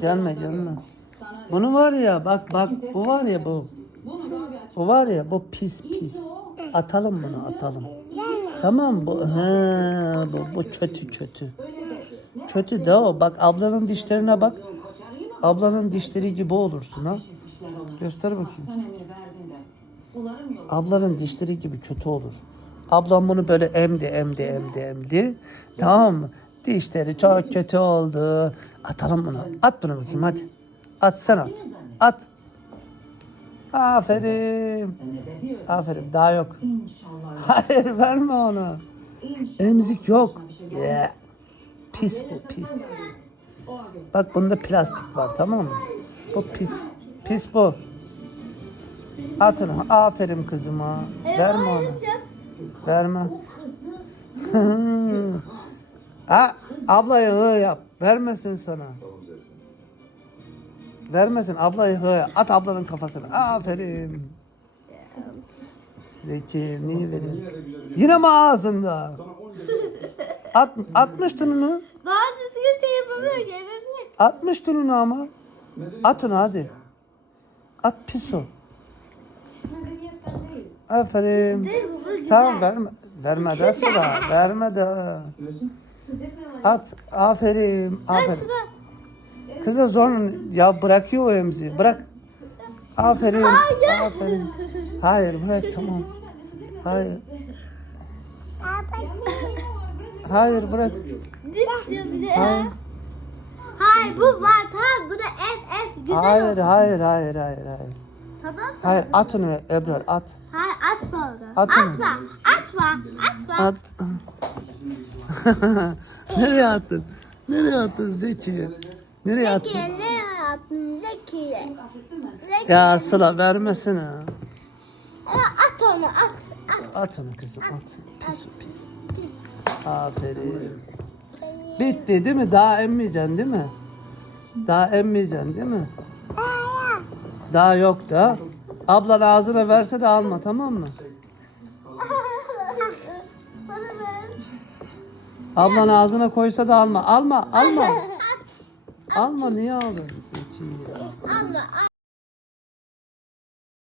Gelme gelme. Bunu var ya bak bak bu var ya bu. Bu var ya bu pis pis. Atalım bunu atalım. Tamam bu he, bu bu kötü kötü. Kötü de o. Bak ablanın dişlerine bak. Ablanın dişleri gibi olursun ha. Göster bakayım. Ablanın dişleri gibi kötü olur. Ablam bunu böyle emdi emdi emdi emdi. Tamam mı? Dişleri çok kötü oldu. Atalım bunu. At bunu bakayım hadi. At sen at. At. Aferin. Aferin daha yok. Hayır verme onu. Emzik yok. Yeah. Pis bu pis. Bak bunda plastik var tamam mı? Bu pis. Pis bu. At onu. Aferin kızıma. Verme onu. Verme. ha, ablayı hı yap. Vermesin sana. Vermesin ablayı hı yap. At ablanın kafasına. Aferin. Zeki niye veriyorsun? Yine mi ağzında? At, atmıştın onu. Daha düzgün şey yapamıyor ki. Atmıştın onu ama. At onu hadi. At pis o. Aferin. Tamam verme. Verme de sıra. Verme de. At. Aferin. Aferin. Kıza zor. Ya bırakıyor o emzi. Bırak. Aferin. Aferin. Hayır bırak tamam. Hayır. Hayır bırak. Hayır. Hayır bu var tamam bu da ev ev güzel Hayır oldu. hayır hayır hayır hayır. Tamam mı? Hayır at onu Ebrar at. Hayır atma onu. At onu. atma. Atma. Atma. At. Nereye attın? Nereye attın Zeki? Nereye attın? Zekiye ne attın Zekiye? Zekiye. Ya Sıla vermesene. At onu at. At. At onu kızım at. Pis pis. Aferin. Bitti değil mi? Daha emmeyeceksin değil mi? Daha emmeyeceksin değil mi? Daha yok da. Ablan ağzına verse de alma tamam mı? Ablan ağzına koysa da alma. Alma alma. Alma niye alıyorsun Zeki? Alma